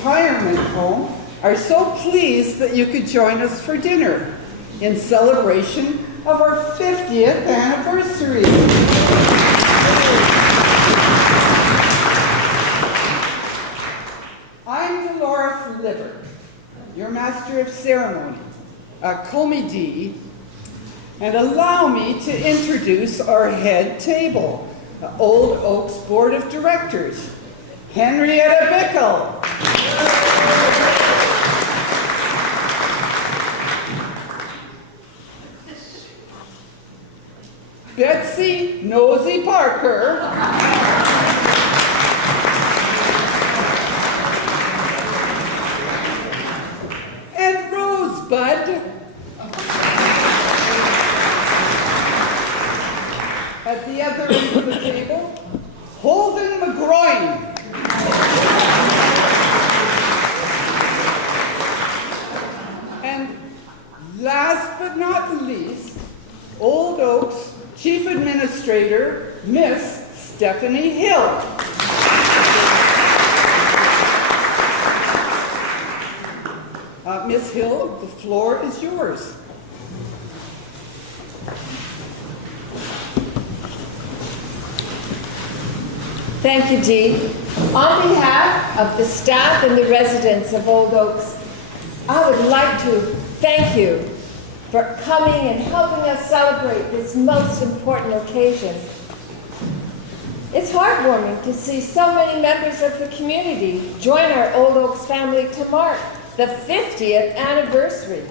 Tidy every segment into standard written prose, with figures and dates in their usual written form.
Retirement Home are so pleased that you could join us for dinner in celebration of our 50th anniversary. I'm Dolores Liver, your Master of Ceremony, a comedy, and allow me to introduce our head table, the Old Oaks Board of Directors. Henrietta Bickle. Betsy Nosy Parker. And Rosebud. At the other end of the table, Holden McGroin. And last but not the least, Old Oaks Chief Administrator, Miss Stephanie Hill. Miss Hill, the floor is yours. Thank you, Dee. On behalf of the staff and the residents of Old Oaks, I would like to thank you for coming and helping us celebrate this most important occasion. It's heartwarming to see so many members of the community join our Old Oaks family to mark the 50th anniversary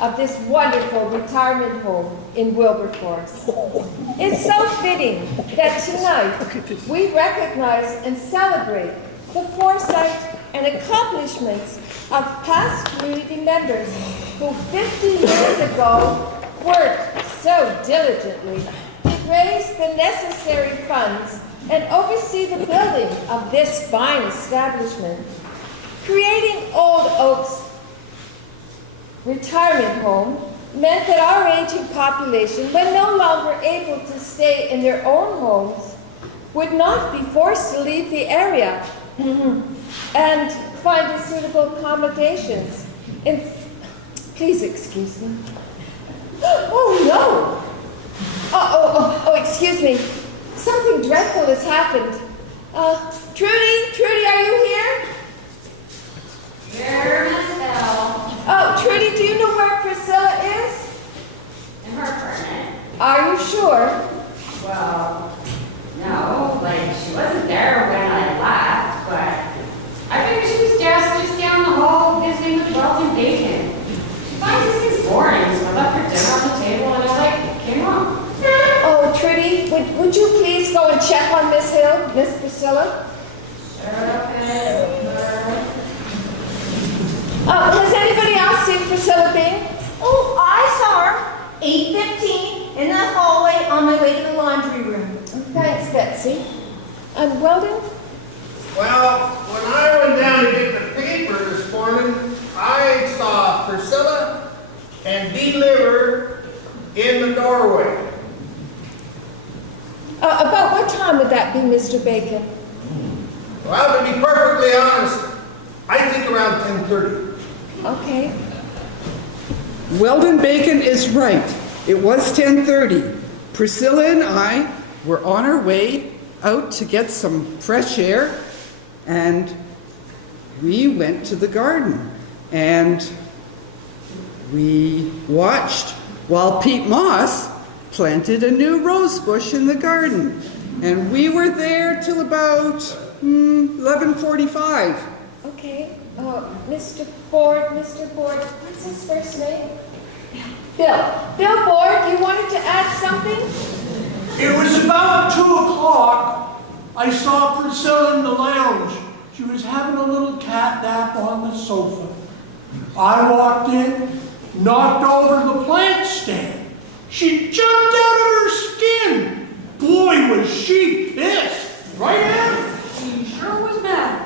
of this wonderful retirement home in Wilberforce. It's so fitting that tonight we recognize and celebrate the foresight and accomplishments of past community members who 50 years ago worked so diligently to raise the necessary funds and oversee the building of this fine establishment. Creating Old Oaks Retirement Home meant that our aging population, when no longer able to stay in their own homes, would not be forced to leave the area and find suitable accommodations. Please excuse me. Oh no! Oh, excuse me. Something dreadful has happened. Trudy, are you here? Here, Miss Bell. Oh, Trudy, do you know where Priscilla is? In her apartment. Are you sure? Well, no, she wasn't there when I left, but I figured she was just down the hall visiting with Welton Bacon. She finds these things boring, so I left her dinner on the table and I came home. Oh, Trudy, would you please go and check on Miss Hill, Miss Priscilla? Has anybody else seen Priscilla Bing? Oh, I saw her, 8:15, in the hallway on my way to the laundry room. Thanks, Betsy. And Weldon? Well, when I went down to get the paper this morning, I saw Priscilla and Dee Liver in the doorway. About what time would that be, Mr. Bacon? Well, to be perfectly honest, I think around 10:30. Okay. Weldon Bacon is right. It was 10:30. Priscilla and I were on our way out to get some fresh air, and we went to the garden. And we watched while Pete Moss planted a new rose bush in the garden. And we were there till about 11:45. Okay. Mr. Ford, what's his first name? Bill. Bill Ford, you wanted to add something? It was about 2 o'clock. I saw Priscilla in the lounge. She was having a little cat nap on the sofa. I walked in, knocked over the plant stand. She jumped out of her skin. Boy, was she pissed. Right, Em? She sure was mad.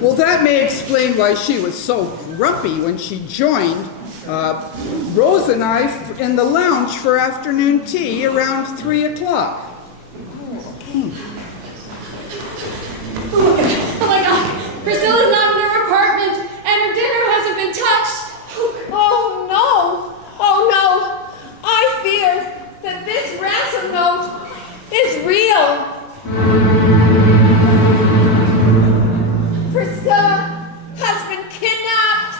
Well, that may explain why she was so grumpy when she joined Rose and I in the lounge for afternoon tea around 3 o'clock. Oh my God. Priscilla's not in her apartment, and her dinner hasn't been touched. Oh no! Oh no! I fear that this ransom note is real. Priscilla has been kidnapped.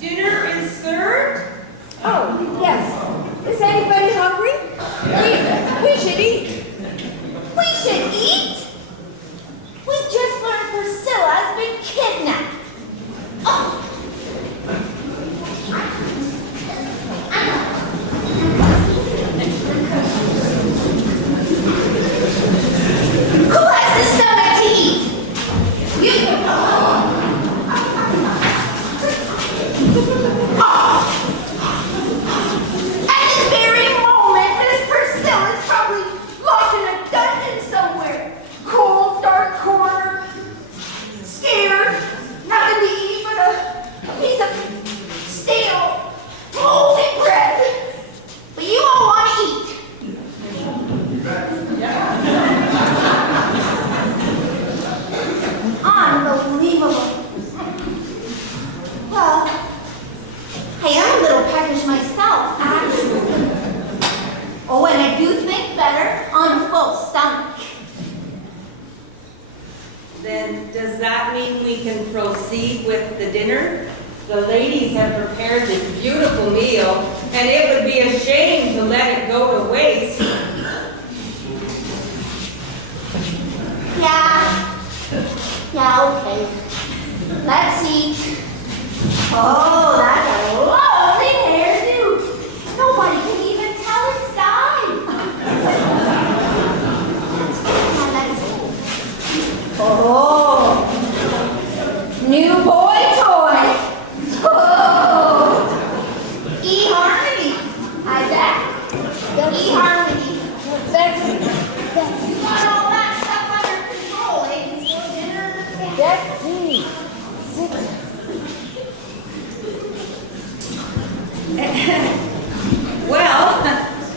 Dinner is served? Oh, yes. Is anybody hungry? We should eat. We should eat? We just learned Priscilla has been kidnapped. Oh. Who has the stomach to eat? You. At this very moment, Miss Priscilla is probably locked in a dungeon somewhere. Cold, dark corner, scared, nothing to eat but a piece of stale, moldy bread. But you all want to eat. Unbelievable. Well, I am a little peckish myself, actually. Oh, and I do think better on a full stomach. Then does that mean we can proceed with the dinner? The ladies have prepared this beautiful meal, and it would be a shame to let it go to waste. Yeah, okay. Let's eat. Oh, that's a lovely hairdo. Nobody can even tell it's dyed. Let's eat. Oh, new boy toy. Oh, eHarmony. I bet. eHarmony. That's Got all that stuff under control, eh? Dinner. Let's see. Well,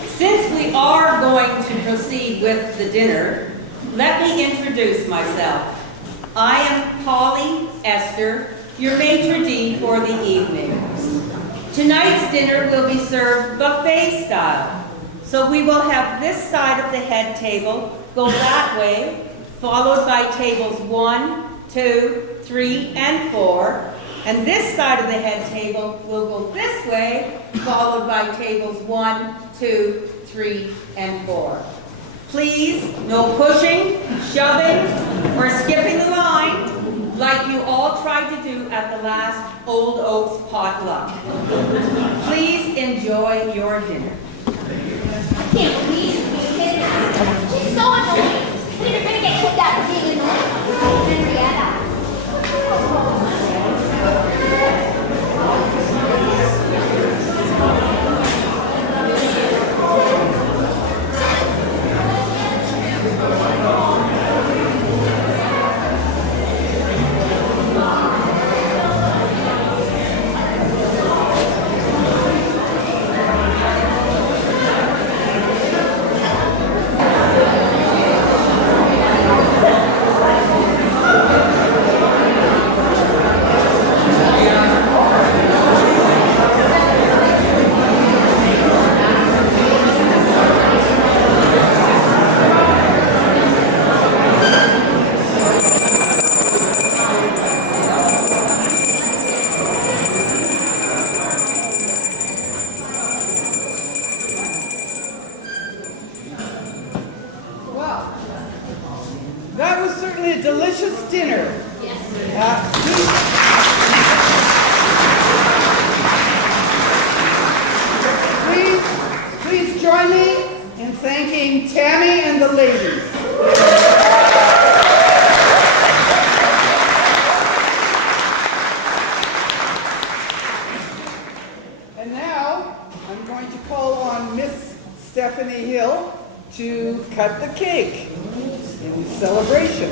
since we are going to proceed with the dinner, let me introduce myself. I am Polly Esther, your maitre d' for the evening. Tonight's dinner will be served buffet style. So we will have this side of the head table go that way, followed by tables 1, 2, 3, and 4. And this side of the head table will go this way, followed by tables 1, 2, 3, and 4. Please, no pushing, shoving, or skipping the line like you all tried to do at the last Old Oaks potluck. Please enjoy your dinner. I can't believe she's being kidnapped. She's so annoying. We're gonna get kidnapped for being annoying. Henrietta. That was certainly a delicious dinner. Yes. Please join me in thanking Tammy and the ladies. And now I'm going to call on Miss Stephanie Hill to cut the cake in celebration.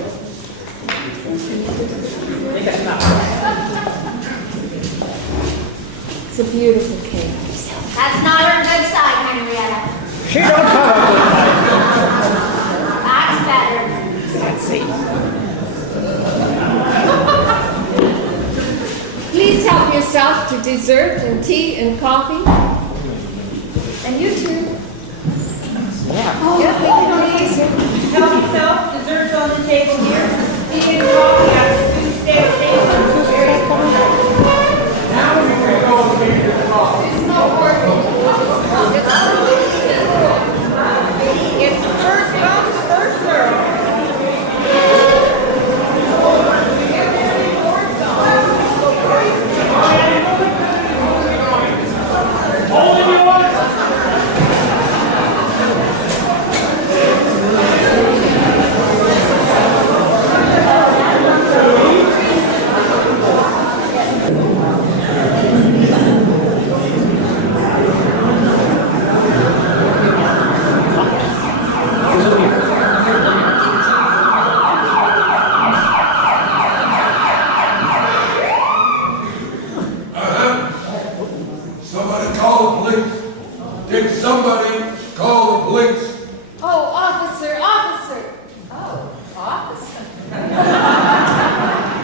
It's a beautiful cake. That's not her good side, Henrietta. She don't have a good night. That's better. Let's see. Please help yourself to dessert and tea and coffee. And you too. Yeah, dessert. Help yourself, desserts on the table here. Tea and coffee after Tuesday at table. Now we can go and make the coffee. It's not working. It's first come, first served. Somebody call the police. Did somebody call the police? Oh, officer, officer. Oh, officer.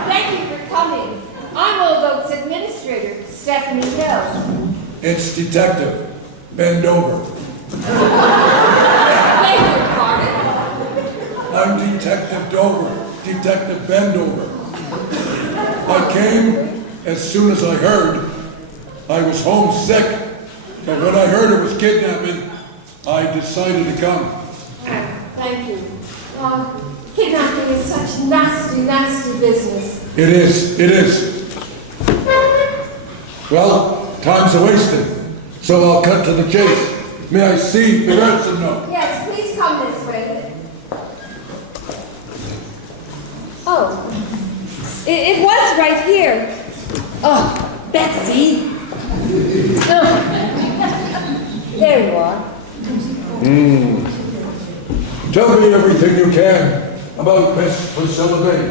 Thank you for coming. I'm Old Oak's administrator, Stephanie Hill. It's Detective. Bend over. Beg your pardon? I'm Detective Dover. Detective Bendover. I came as soon as I heard. I was homesick, but when I heard it was kidnapping, I decided to come. Thank you. Kidnapping is such nasty, nasty business. It is. Well, time's a-wasting, so I'll cut to the chase. May I see the ransom note? Yes, please come this way. Oh, it was right here. Oh, Betsy. Oh. There you are. Tell me everything you can about Miss Purscilla Bing.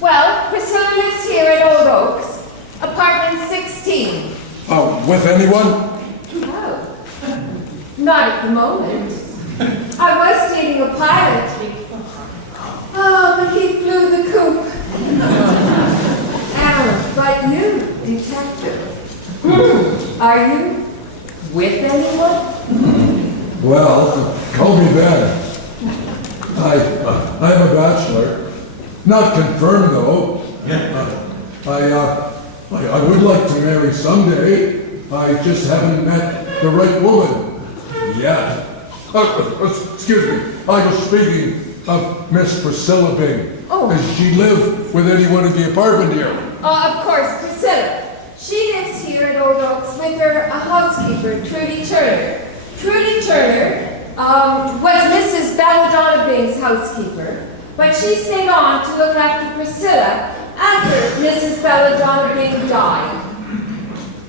Well, Priscilla lives here at Old Oaks, apartment 16. With anyone? No, not at the moment. I was dating a pilot. Oh, but he flew the coop. But you, detective, are you with anyone? Well, call me Ben. I'm a bachelor. Not confirmed though. I would like to marry someday. I just haven't met the right woman yet. Excuse me. I was speaking of Miss Purscilla Bing. Oh. Does she live with anyone in the apartment here? Of course, Priscilla. She lives here at Old Oaks with her housekeeper, Trudy Turner. Trudy Turner was Mrs. Belladonna Bing's housekeeper, but she stayed on to look after Priscilla after Mrs. Belladonna Bing died.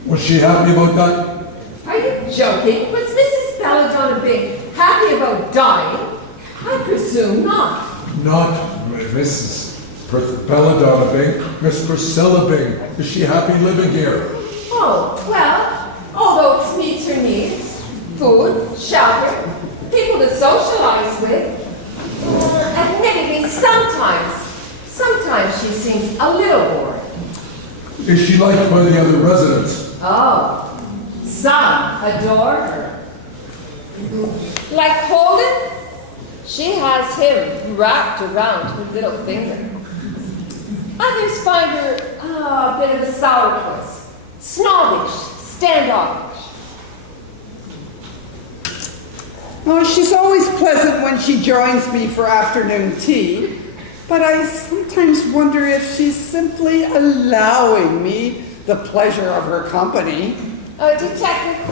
Was she happy about that? Are you joking? Was Mrs. Belladonna Bing happy about dying? I presume not. Not Mrs. Belladonna Bing, Miss Purscilla Bing. Is she happy living here? Oh, well, Old Oaks meets her needs. Food, shelter, people to socialize with. Admittedly, sometimes she seems a little bored. Is she liked by the other residents? Oh, some adore her. Like Holden, she has him wrapped around her little finger. Others find her a bit of a sourpuss, snobbish, standoffish. Oh, she's always pleasant when she joins me for afternoon tea, but I sometimes wonder if she's simply allowing me the pleasure of her company. Detective,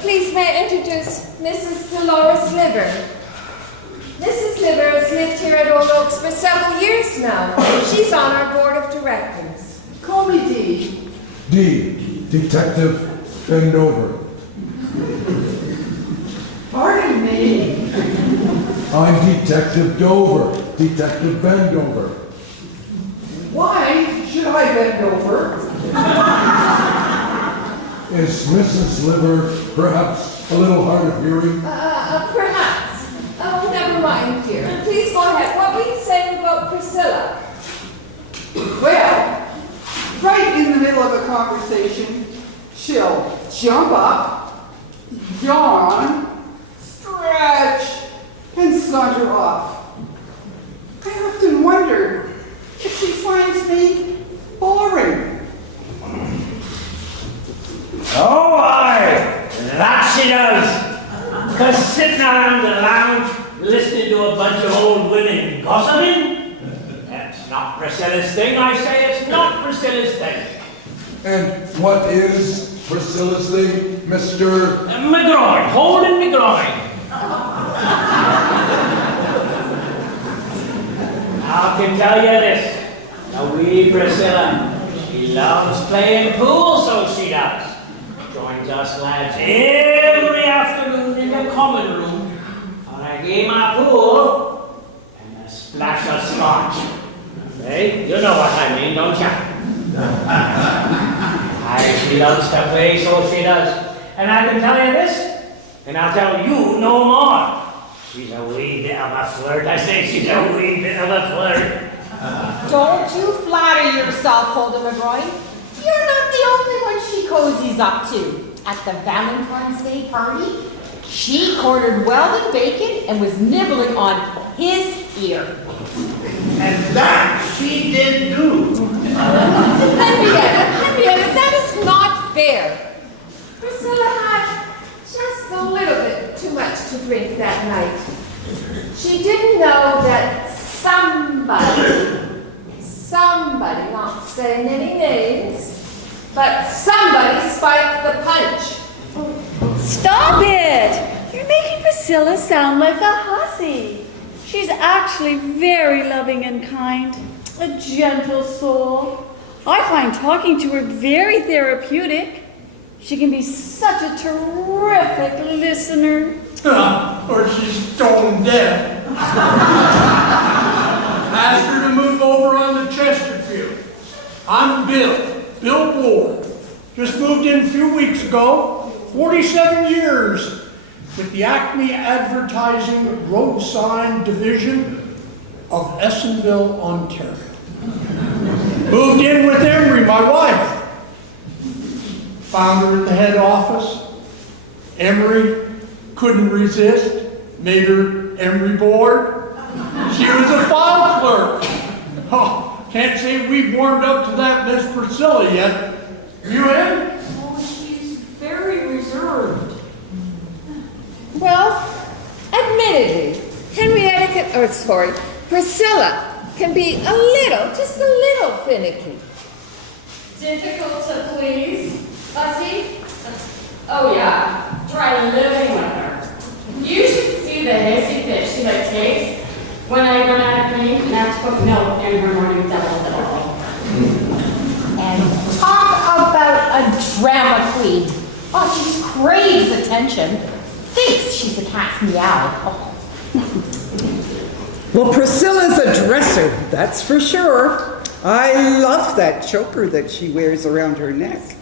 please may I introduce Mrs. Dolores Liver. Mrs. Liver has lived here at Old Oaks for several years now. She's on our board of directors. Call me Dee. D. Detective Bendover. Pardon me? I'm Detective Dover. Detective Bendover. Why should I bend over? Is Mrs. Liver perhaps a little hard of hearing? Perhaps. Oh, never mind, dear. Please go ahead. What were you saying about Priscilla? Well, right in the middle of a conversation, she'll jump up, yawn, stretch, and saunter off. I often wonder if she finds me boring. Oh, aye, that she does. 'Cause sitting around the lounge, listening to a bunch of old women gossiping, that's not Priscilla's thing. I say it's not Priscilla's thing. And what is Priscilla's thing, Mr.? My groin, holding my groin. I can tell you this, the wee Priscilla, she loves playing pool, so she does. Joins us lads every afternoon in the common room for a game of pool and a splash of scotch. Hey, you know what I mean, don't ya? Aye, she loves to play, so she does. And I can tell you this, and I'll tell you no more. She's a wee bit of a flirt. I say she's a wee bit of a flirt. Don't you flatter yourself, Hulda McGroin. You're not the only one she cozies up to. At the Valentine's Day party, she cornered Weldon Bacon and was nibbling on his ear. And that she did do. Henrietta, that is not fair. Priscilla had just a little bit too much to drink that night. She didn't know that somebody, not saying any names, but somebody spiked the punch. Stop it! You're making Priscilla sound like a hussy. She's actually very loving and kind, a gentle soul. I find talking to her very therapeutic. She can be such a terrific listener. Or she's stone deaf. Ask her to move over on the Chesterfield. I'm Bill Ward. Just moved in a few weeks ago, 47 years with the Acme Advertising Road Sign Division of Essenville, Ontario. Moved in with Emery, my wife. Found her at the head office. Emery couldn't resist, made her Emery board. She was a file clerk. Oh, can't say we've warmed up to that Miss Priscilla yet. You in? Oh, she's very reserved. Well, admittedly, Priscilla can be just a little finicky. Difficult to please, fussy? Oh yeah, try living with her. You should see the hissy fit she takes when I run out of cream and have to put milk in her morning double. And talk about a drama queen. Oh, she craves attention. Thinks she's a cat's meow. Oh. Well, Priscilla's a dresser, that's for sure. I love that choker that she wears around her neck.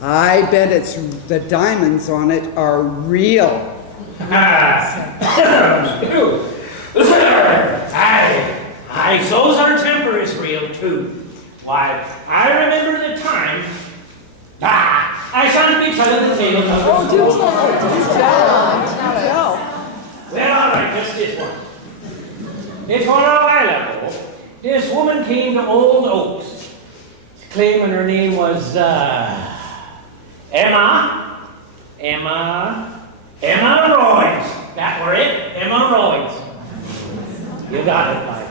I bet the diamonds on it are real. Aye, so's our temper is real too. Why, I remember the time. I shan't be telling the tale. Oh, do tell. Well, all right, just this one. It's for a while ago. This woman came to Old Oaks, claiming her name was Emma Royds. That were it, Emma Royds. You got it, Mike.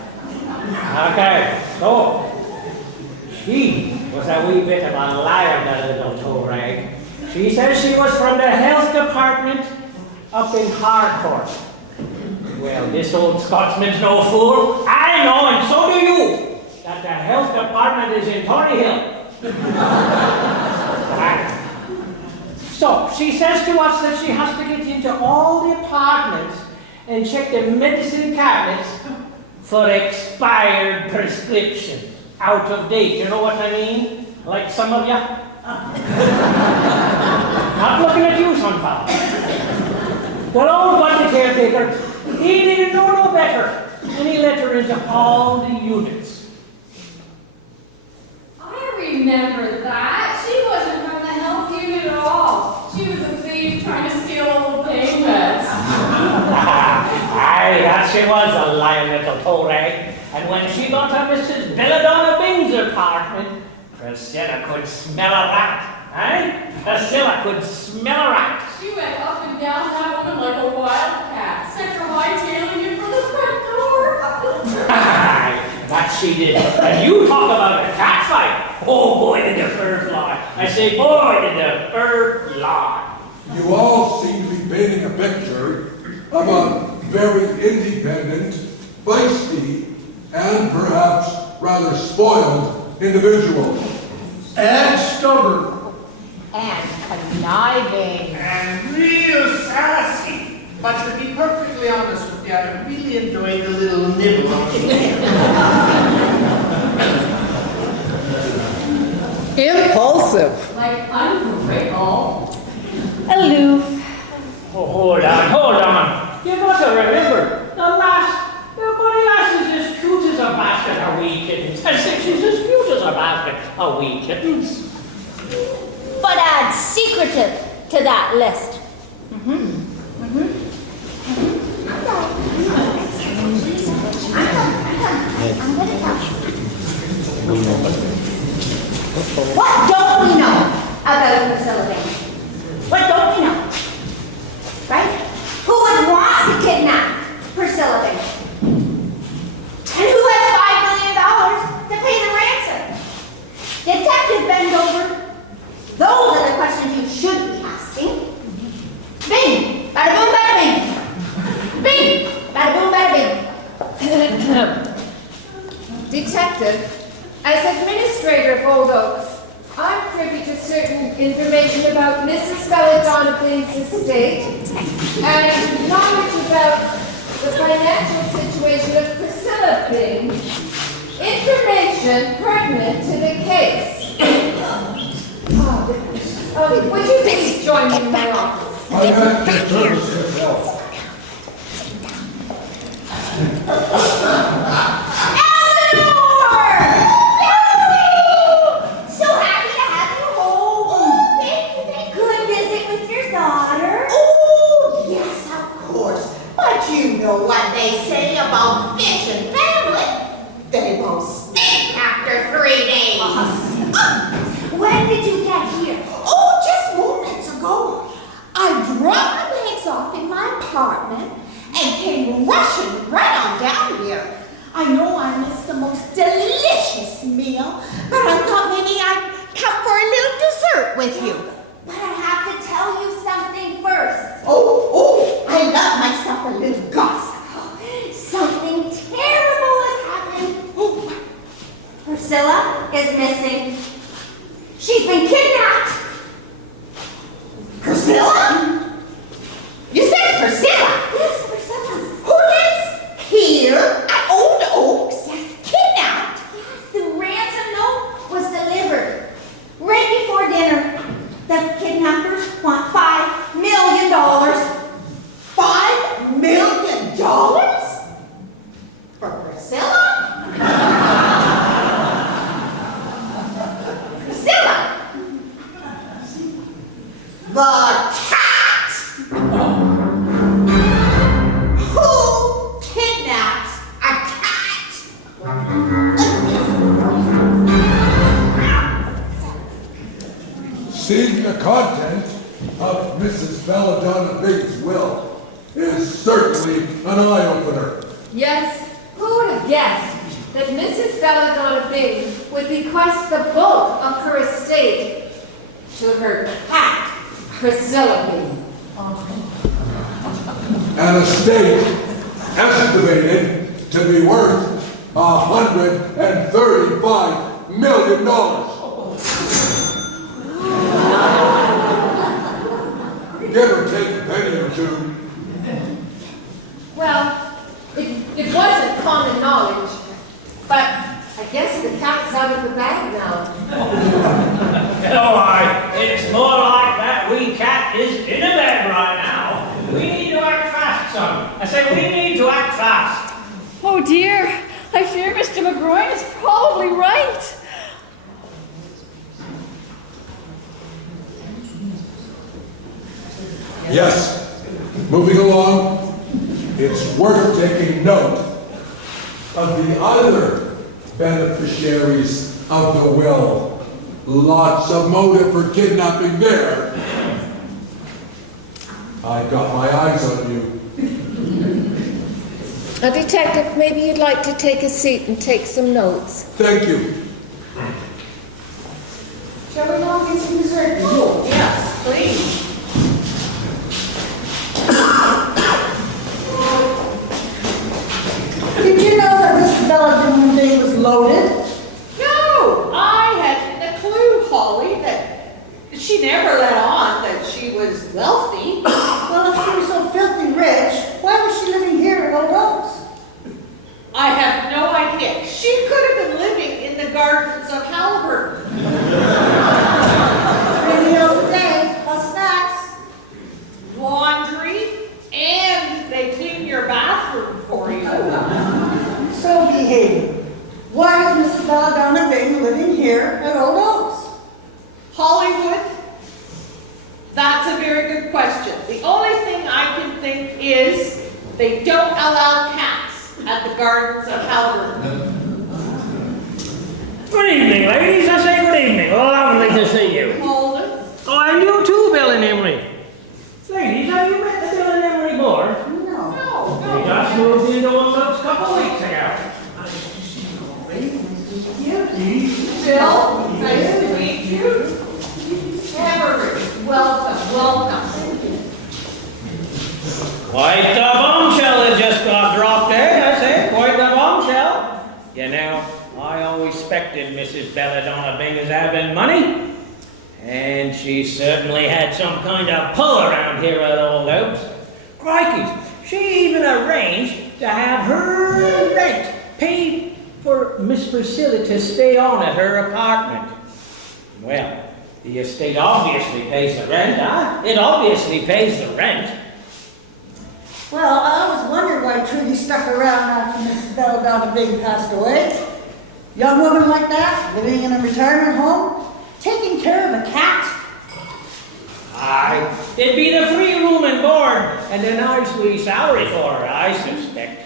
Okay, so she was a wee bit of a liar, that little toe rag. She says she was from the health department up in Harcourt. Well, this old Scotsman's no fool. I know, and so do you, that the health department is in Thornyhill. So, she says to us that she has to get into all the apartments and check the medicine cabinets for expired prescriptions. Out of date, you know what I mean? Like some of ya? Not looking at you, sunflower. Well, old but the caretaker, he didn't know no better, and he let her into all the units. I remember that. She wasn't from the health unit at all. She was a thief trying to steal old payments. Aye, that she was a lying little toad-rag. And when she got to Mrs. Belladonna Bing's apartment, Priscilla could smell a rat. Eh? Priscilla could smell a rat. She went up and down that woman like a wildcat, sent her hightailing in from the front door. Aye, that she did. And you talk about a cat fight. Oh boy, did the fur fly. I say, boy, did the fur fly. You all seem to be painting a picture of a very independent, feisty, and perhaps rather spoiled individual. And stubborn. And conniving. And real sassy. But to be perfectly honest with you, I really enjoyed the little nibble on the Impulsive. Like ungrateful. Aloof. Oh, hold on. You got to remember, the bunny lass is as cute as a basket of wee kittens. And she's as cute as a basket of wee kittens. But add secretive to that list. What don't we know about Priscilla Bing? What don't we know? Right? Who would want to kidnap Priscilla Bing? And who has $5 million to pay the ransom? Detective Bendover, those are the questions you should be asking. Bing! Bada boom, bada bing! Bing! Bada boom, bada bing! Detective, as administrator of Old Oaks, I'm privy to certain information about Mrs. Belladonna Bing's estate and knowledge about the financial situation of Priscilla Bing. Information pertinent to the case. Would you please join me in my office? I have to first yourself. Eleanor! So happy to have you home. Oh, thank you. Good visit with your daughter. Oh, yes, of course. But you know what they say about fish and family. They won't stink after 3 days. When did you get here? Oh, just moments ago. I dropped my bags off in my apartment and came rushing right on down here. I know I missed the most delicious meal, but I thought maybe I'd come for a little dessert with you. But I have to tell you something first. Oh, I love myself a little gossip. Something terrible has happened. Oh, Priscilla is missing. She's been kidnapped. Priscilla? You said Priscilla? Yes, Priscilla. Who lives here at Old Oaks? Yes, kidnapped. Yes, the ransom note was delivered right before dinner. The kidnappers want $5 million. $5 million? For Priscilla? Priscilla! The cat! Who kidnaps a cat? Seeing the content of Mrs. Belladonna Bing's will is certainly an eye-opener. Yes, who would have guessed that Mrs. Belladonna Bing would bequest the bulk of her estate to her cat, Priscilla Bing. An estate estimated to be worth $135 million. Give or take a penny or two. Well, it wasn't common knowledge, but I guess the cat's out of the bag now. It's more like that wee cat is in a bed right now. We need to act some. I say we need to act fast. Oh dear, I fear Mr. McGroin is probably right. Yes, moving along, it's worth taking note of the other beneficiaries of the will. Lots of motive for kidnapping there. I got my eyes on you. Detective, maybe you'd like to take a seat and take some notes. Thank you. Shall we go get some dessert? Oh, yes, please. Did you know that Mrs. Bella Bing was loaded? No, I hadn't a clue, Holly, that she never let on that she was wealthy. Well, if she was so filthy rich, why was she living here at Old Oaks? I have no idea. She could have been living in the gardens of Halliburton. 3 meals a day, plus snacks. Laundry, and they clean your bathroom for you. So behaving. Why is Mrs. Belladonna Bing living here at Old Oaks? Hollywood? That's a very good question. The only thing I can think is they don't allow cats at the gardens of Halliburton. Good evening, ladies. I say good evening. Oh, lovely to see you. Holden? Oh, and you too, Bill and Emery. Ladies, have you met the Bill and Emery board? No. They just moved into Old Oaks a couple of weeks ago. Bill, nice to meet you. Emery, welcome. Quite the bombshell that just got dropped, eh? I say, quite the bombshell. You know, I always expected Mrs. Belladonna Bing as having money. And she certainly had some kind of pull around here at Old Oaks. Crikey, she even arranged to have her rent paid for Miss Purcilla to stay on at her apartment. Well, the estate obviously pays the rent, huh? It obviously pays the rent. Well, I was wondering why Trudy stuck around after Mrs. Belladonna Bing passed away. Young woman like that, living in a retirement home, taking care of a cat. Aye, it'd be the free room and board and a nice wee salary for her, I suspect.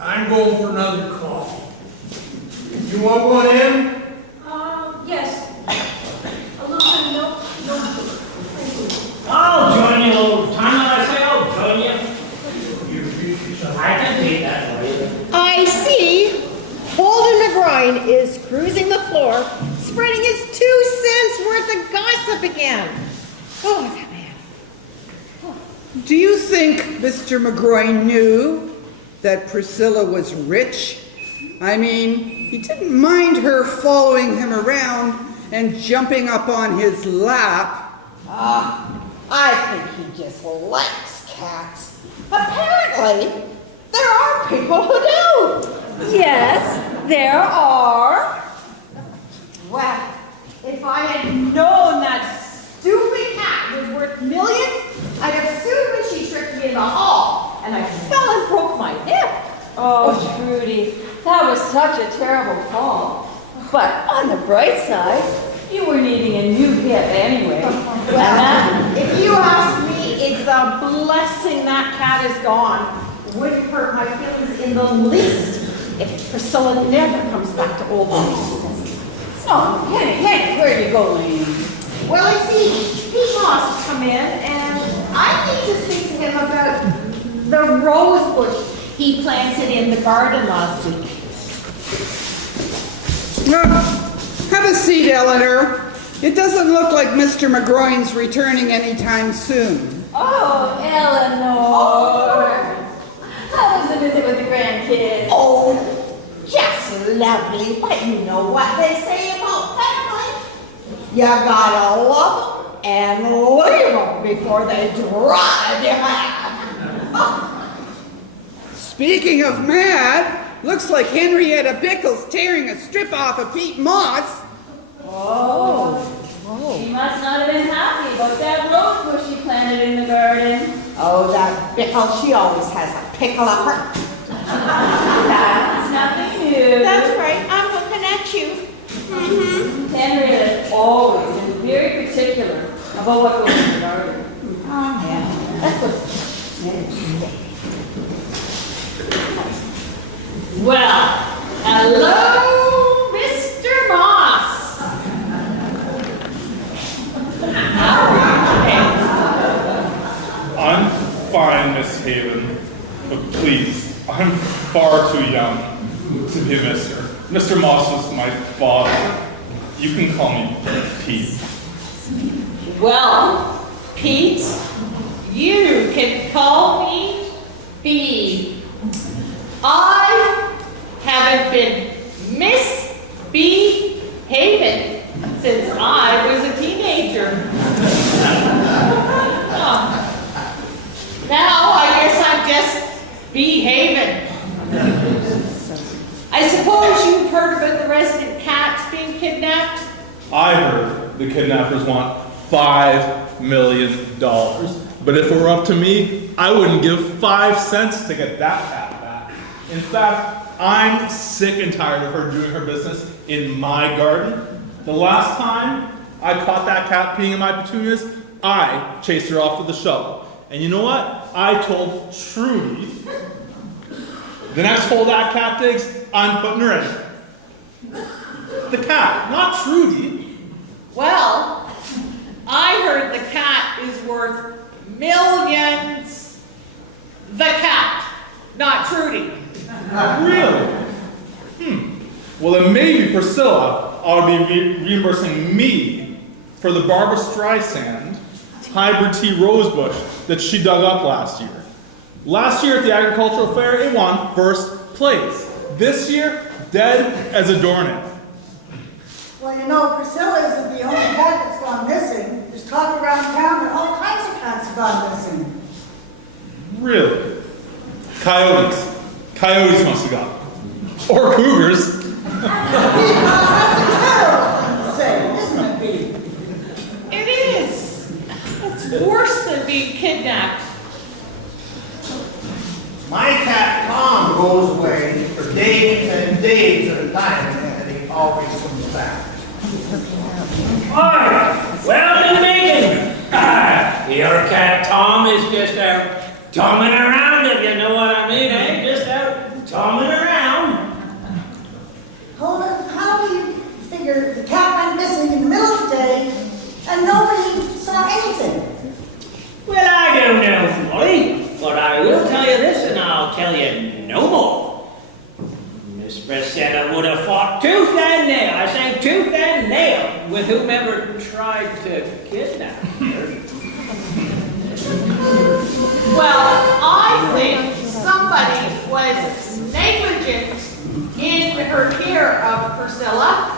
I'm going for another coffee. You want one in? Yes. A little bit of milk, no sugar. Thank you. I'll join you, old timer. I say I'll join you. I can beat that for you. I see. Holden McGroin is cruising the floor, spreading his 2 cents worth of gossip again. Oh, that man. Do you think Mr. McGroin knew that Priscilla was rich? I mean, he didn't mind her following him around and jumping up on his lap. I think he just likes cats. Apparently, there are people who do. Yes, there are. Well, if I had known that stupid cat was worth millions, I'd have sued when she tripped me in the hall, and I fell and broke my hip. Oh, Trudy, that was such a terrible fall. But on the bright side, you were needing a new hip anyway. Well, if you ask me, it's a blessing that cat is gone. Wouldn't hurt my feelings in the least if Priscilla never comes back to Old Oaks. Oh, Henny, where are you going? Well, I see Pete Moss has come in, and I need to speak to him about the rose bush he planted in the garden last week. Have a seat, Eleanor. It doesn't look like Mr. McGroin's returning anytime soon. Oh, Eleanor. How was the visit with the grandkids? Oh, just lovely. But you know what they say about family. You gotta love them and leave them before they drive you mad. Speaking of mad, looks like Henrietta Bickle's tearing a strip off of Pete Moss. Oh. She must not have been happy about that rose bush she planted in the garden. Oh, that Bickle, she always has a pickle up her. That's nothing new. That's right, I'm looking at you. Henrietta's always been very particular about what goes in the garden. Oh, yeah, that's what. Well, hello, Mr. Moss. How are you? I'm fine, Miss Haven, but please, I'm far too young to be a mister. Mr. Moss was my father. You can call me Pete. Well, Pete, you can call me B. I haven't been Miss B. Haven since I was a teenager. Now I guess I'm just B. Haven. I suppose you've heard about the resident cats being kidnapped? I heard the kidnappers want $5 million. But if it were up to me, I wouldn't give 5 cents to get that cat back. In fact, I'm sick and tired of her doing her business in my garden. The last time I caught that cat peeing in my petunias, I chased her off with a shovel. And you know what? I told Trudy, the next hole that cat digs, I'm putting her in. The cat, not Trudy. Well, I heard the cat is worth millions. The cat, not Trudy. Really? Well, then maybe Priscilla ought to be reimbursing me for the Barbara Streisand hybrid tea rosebush that she dug up last year. Last year at the agricultural fair, it won first place. This year, dead as a doornail. Well, you know, Priscilla isn't the only cat that's gone missing. There's talk around town that all kinds of cats have gone missing. Really? Coyotes. Coyotes must have gone. Or cougars. Because that's a terrible thing to say, isn't it, Bee? It is. It's worse than being kidnapped. My cat Tom goes away for days and days at a time, and he always comes back. Alright, well been making. Your cat Tom is just out tomming around, if you know what I mean, eh? Just out tomming around. Hold on, how do you figure the cat went missing in the middle of the day and nobody saw anything? Well, I don't know, Molly, but I will tell you this and I'll tell you no more. Miss Priscilla would have fought tooth and nail, I say tooth and nail, with whomever tried to kidnap her. Well, I think somebody was negligent in her care of Priscilla.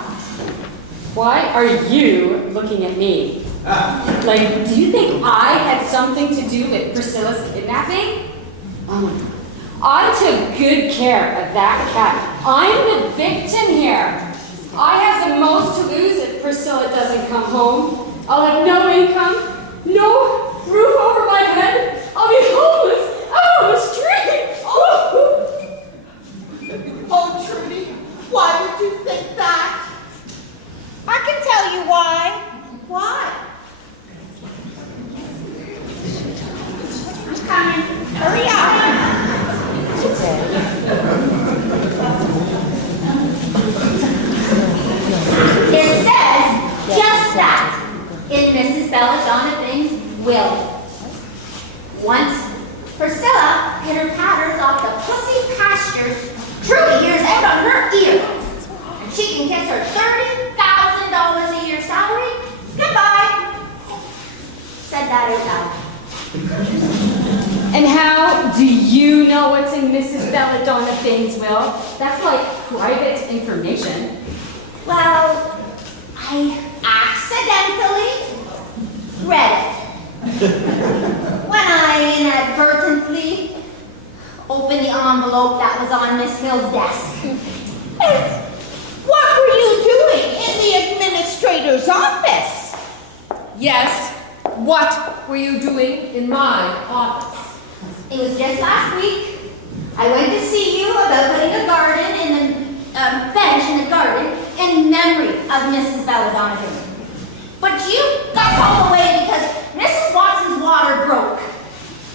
Why are you looking at me? Like, do you think I had something to do with Priscilla's kidnapping? Oh my God. I took good care of that cat. I'm the victim here. I have the most to lose if Priscilla doesn't come home. I'll have no income, no roof over my head. I'll be homeless out on the street. Oh, Trudy, why would you think that? I can tell you why. Why? I'm coming. Hurry up. It says just that in Mrs. Belladonna Bing's will. Once Priscilla hid her patters off the pussy pastures, Trudy hears out on her earlobes. And she can kiss her $30,000 a year salary. Goodbye. Said that out loud. And how do you know what's in Mrs. Belladonna Bing's will? That's like private information. Well, I accidentally read it. When I inadvertently opened the envelope that was on Miss Hill's desk. What were you doing in the administrator's office? Yes, what were you doing in my office? It was just last week. I went to see you about putting a garden in the bench in the garden in memory of Mrs. Belladonna Bing. But you got called away because Mrs. Watson's water broke.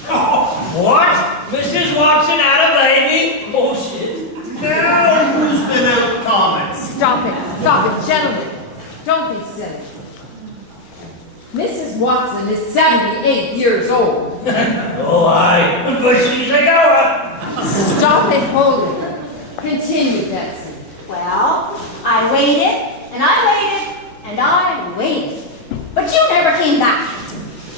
Oh, what? Mrs. Watson had a baby? Oh, shit. Now, who's been out common? Stop it, gentlemen. Don't be silly. Mrs. Watson is 78 years old. Oh, aye, but she's a goer. Stop it, hold it. Continue, Betsy. Well, I waited, and I waited, and I waited. But you never came back.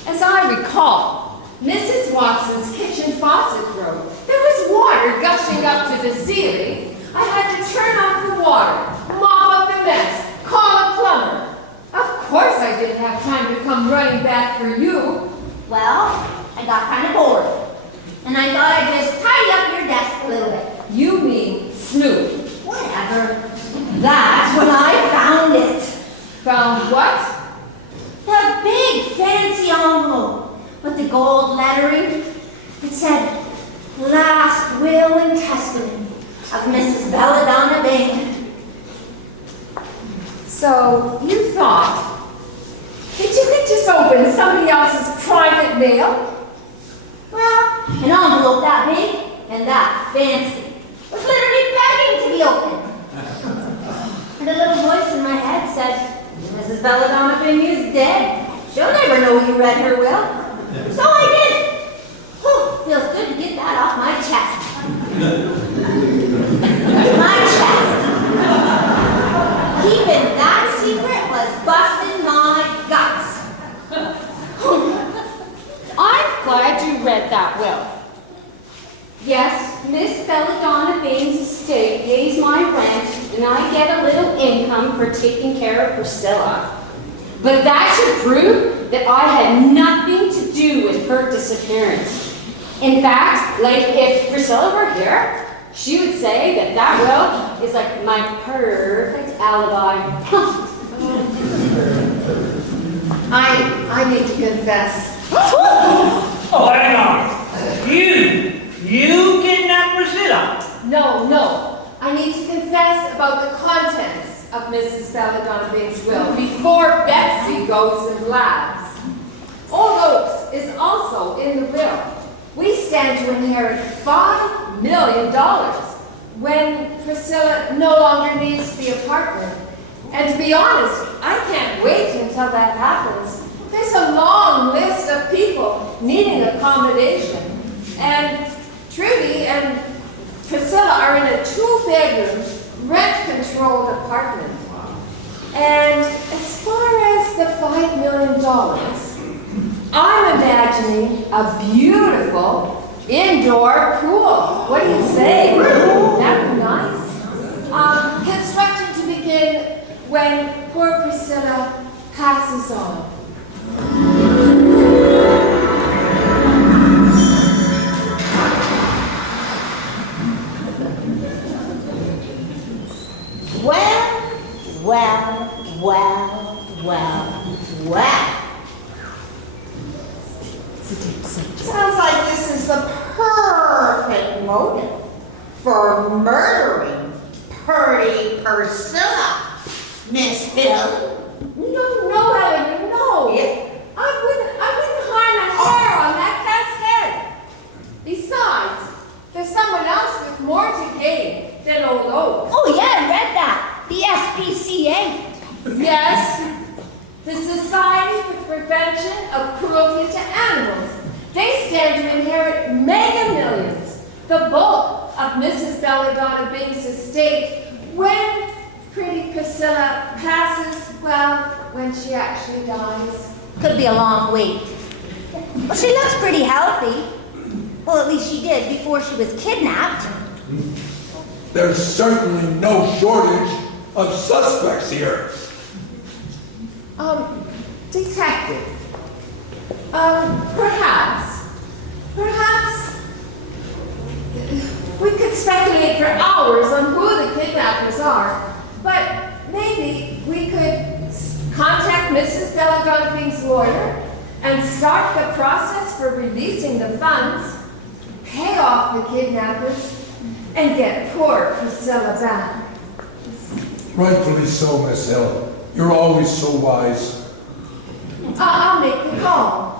As I recall, Mrs. Watson's kitchen faucet broke. There was water gushing up to the ceiling. I had to turn off the water, mop up the mess, call a plumber. Of course I didn't have time to come running back for you. Well, I got kind of bored. And I thought I'd just tidy up your desk a little bit. You mean snoop. Whatever. That's when I found it. Found what? The big fancy envelope with the gold lettering. It said, "Last will and testament of Mrs. Belladonna Bing." So you thought that you could just open somebody else's private mail? Well, an envelope that big and that fancy was literally begging to be opened. And a little voice in my head said, "Mrs. Belladonna Bing is dead. She'll never know you read her will." So I did. Whew, feels good to get that off my chest. My chest. Keeping that secret was busting my guts. I'm glad you read that will. Yes, Miss Belladonna Bing's estate pays my rent, and I get a little income for taking care of Priscilla. But that should prove that I had nothing to do with her disappearance. In fact, like if Priscilla were here, she would say that that will is like my perfect alibi. I need to confess. Oh, hang on. You kidnapped Priscilla? No. I need to confess about the contents of Mrs. Belladonna Bing's will before Betsy goes and blabs. Old Oaks is also in the will. We stand to inherit $5 million when Priscilla no longer needs the apartment. And to be honest, I can't wait until that happens. There's a long list of people needing accommodation. And Trudy and Priscilla are in a 2-bedroom, rent-controlled apartment. And as far as the $5 million, I'm imagining a beautiful indoor pool. What do you say? That'd be nice. Construction to begin when poor Priscilla passes on. Well. Sounds like this is the perfect motive for murdering pretty Purscilla, Miss Hill. No, Helen, no. Yeah. I wouldn't harm a hair on that cat's head. Besides, there's someone else with more to gain than Old Oak. Oh yeah, I read that. The SPCA. Yes, the Society for Prevention of Cruelty to Animals. They stand to inherit mega millions, the bulk of Mrs. Belladonna Bing's estate, when pretty Priscilla passes, well, when she actually dies. Could be a long wait. Well, she looks pretty healthy. Well, at least she did before she was kidnapped. There's certainly no shortage of suspects here. Detective, perhaps we could speculate for hours on who the kidnappers are, but maybe we could contact Mrs. Belladonna Bing's lawyer and start the process for releasing the funds. pay off the kidnappers, and get poor Priscilla back. Rightfully so, Miss Hill. You're always so wise. I'll make the call.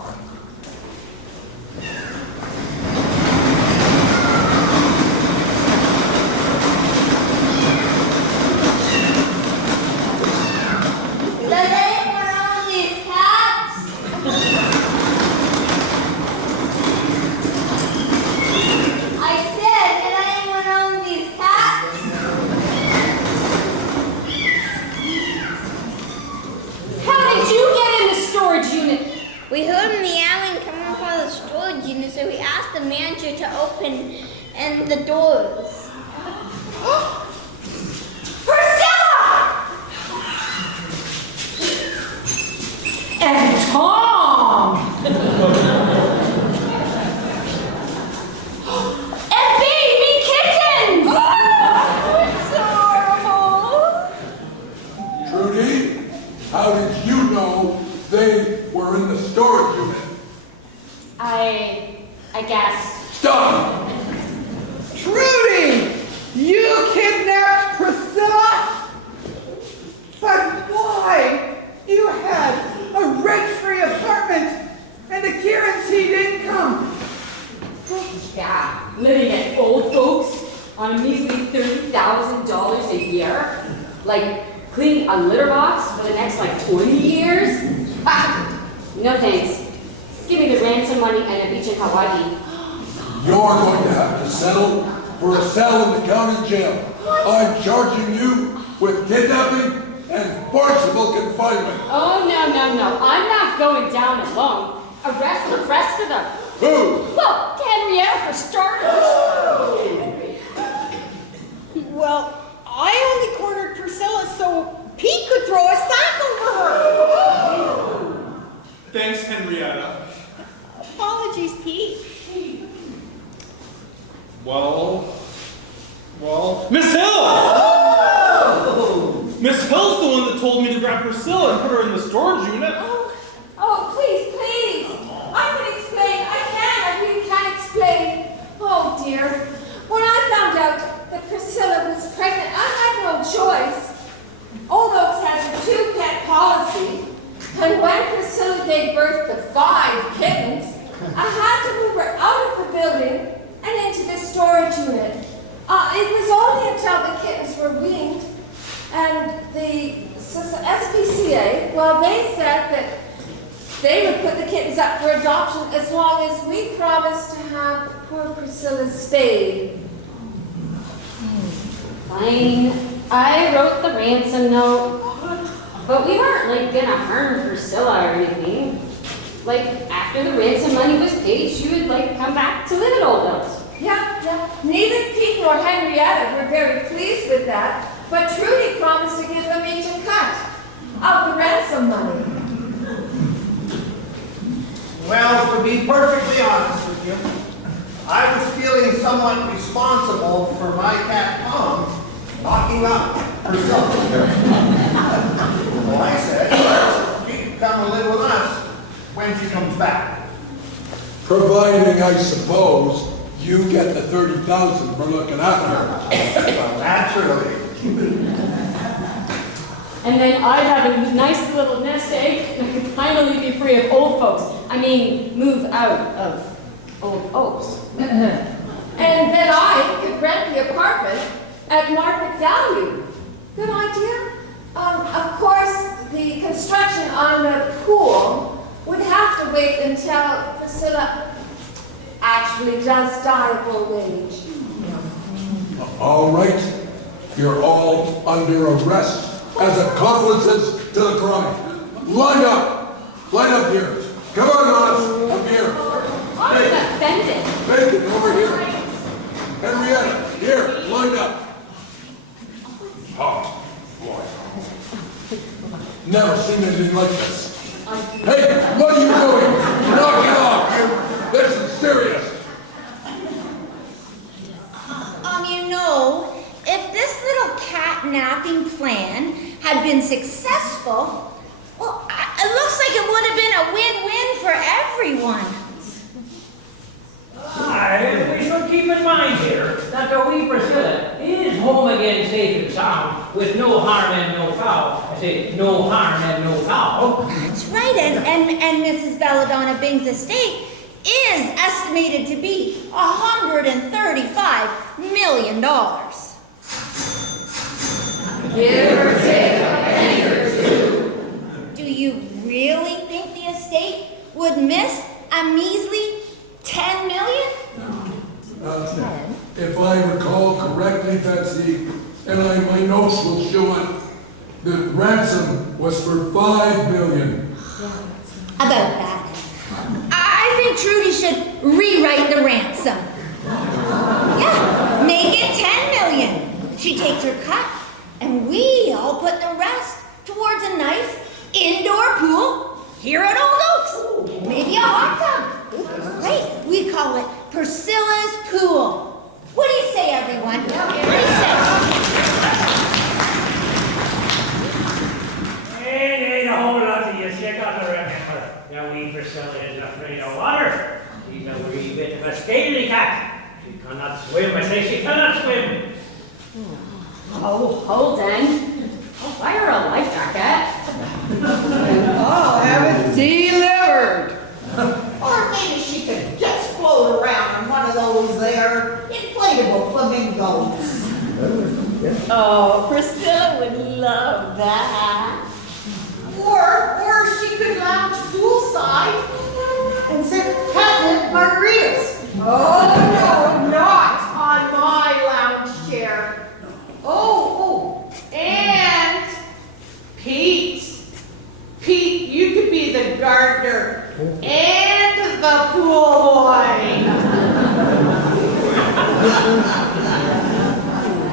Does anyone own these cats? I said, did anyone own these cats? How did you get in the storage unit? We heard meowing coming from the storage unit, so we asked the manager to open and the doors. Priscilla! And Tom! And baby kittens! Oh, it's adorable! Trudy, how did you know they were in the storage unit? I guess. Stop! Trudy, you kidnapped Priscilla? But why? You had a rent-free apartment and a guaranteed income. Yeah, living at old folks on a measly $30,000 a year? Like cleaning a litter box for the next 20 years? No thanks. Give me the ransom money and a beach in Hawaii. You're going to have to settle for a cell in the county jail. I'm charging you with kidnapping and forcible confinement. Oh, no. I'm not going down alone. Arrest the rest of them. Who? Well, Henrietta for starters. Well, I only cornered Priscilla so Pete could throw a sack over her. Thanks, Henrietta. Apologies, Pete. Well, Miss Hill! Miss Hill's the one that told me to grab Priscilla and put her in the storage unit. Oh, please. I can explain. I really can explain. Oh, dear. When I found out that Priscilla was pregnant, I had no choice. Old Oaks has a 2-pet policy, and when Priscilla gave birth to 5 kittens, I had to move her out of the building and into the storage unit. It was only until the kittens were weaned and the SPCA, well, they said that they would put the kittens up for adoption as long as we promised to have poor Priscilla spayed. Fine. I wrote the ransom note, but we weren't gonna harm Priscilla or anything. After the ransom money was paid, she would come back to live at Old Oaks. Yeah. Neither Pete nor Henrietta were very pleased with that, but Trudy promised to give them each a cut of the ransom money. Well, to be perfectly honest with you, I was feeling somewhat responsible for my cat Tom locking up Priscilla. Well, I said, she can come and live with us when she comes back. Providing, I suppose, you get the $30,000 for looking after her. Well, naturally. And then I'd have a nice little nest egg and I could finally be free of old folks. Move out of Old Oaks. And then I could rent the apartment at market value. Good idea? Of course, the construction on the pool would have to wait until Priscilla actually does die of old age. All right, you're all under arrest as accomplices to the crime. Line up here. Come on, Ross, up here. I'm offended. Bacon, over here. Henrietta, here, line up. Oh, boy. Never seen anything like this. Hey, what are you doing? Knock it off, you. This is serious. If this little catnapping plan had been successful, well, it looks like it would have been a win-win for everyone. We keep in mind here that the wee Priscilla is home again safe and sound with no harm and no foul. I say no harm and no foul. That's right, and Mrs. Belladonna Bing's estate is estimated to be $135 million. Give or take a penny or two. Do you really think the estate would miss a measly 10 million? If I recall correctly, Betsy, and my notes will show it, the ransom was for $5 million. About that. I think Trudy should rewrite the ransom. Yeah, make it 10 million. She takes her cut, and we all put the rest towards a nice indoor pool here at Old Oaks. Maybe a hot tub. Great, we call it Priscilla's Pool. What do you say, everyone? What do you say? Ain't a whole lot of you stick on the remember. Now wee Priscilla is afraid of water. She's a wee bit of a scaly cat. She cannot swim. I say she cannot swim. Oh, hold on. I'll buy her a life jacket. I'll have it delivered. Or maybe she could just float around on one of those there inflatable flamingos. Oh, Priscilla would love that. Or she could lounge poolside and sip catnip margaritas. Oh, no, not on my lounge chair. Oh, and Pete, you could be the gardener and the pool boy.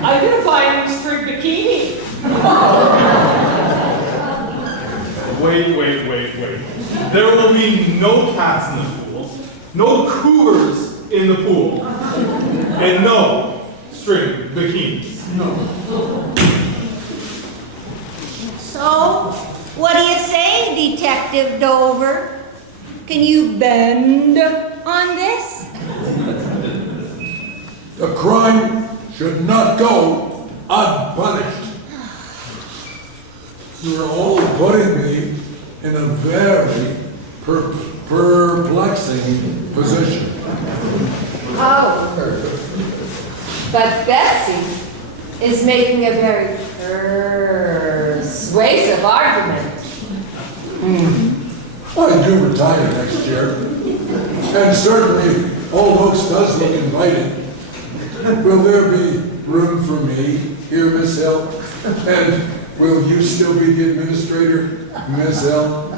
I'm gonna buy a new string bikini. Wait. There will be no cats in the pool, no cougars in the pool, and no string bikinis. No. So, what do you say, Detective Dover? Can you bend on this? The crime should not go unpunished. You're all putting me in a very perplexing position. Oh. But Betsy is making a very persuasive argument. I do retire next year, and certainly Old Oaks does look inviting. Will there be room for me here, Miss Hill? And will you still be the administrator, Miss Hill?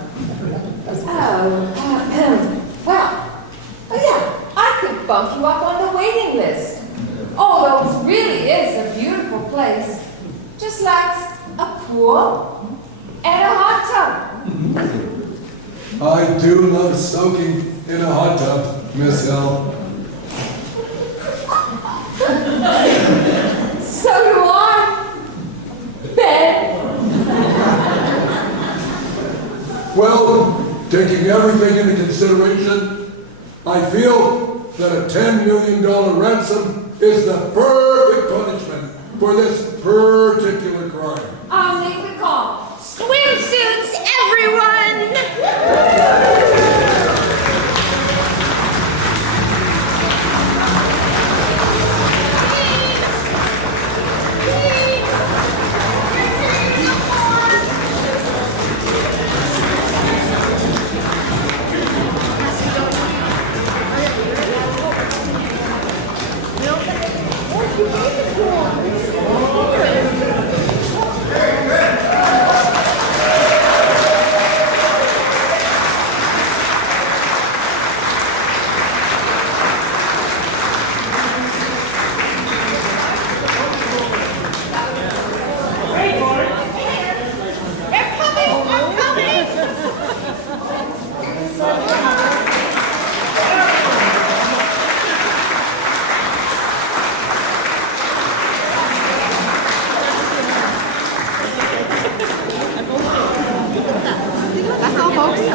Well, yeah, I could bump you up on the waiting list. Although it really is a beautiful place. Just lacks a pool and a hot tub. I do love soaking in a hot tub, Miss Hill. So do I. Ben. Well, taking everything into consideration, I feel that a $10 million ransom is the perfect punishment for this particular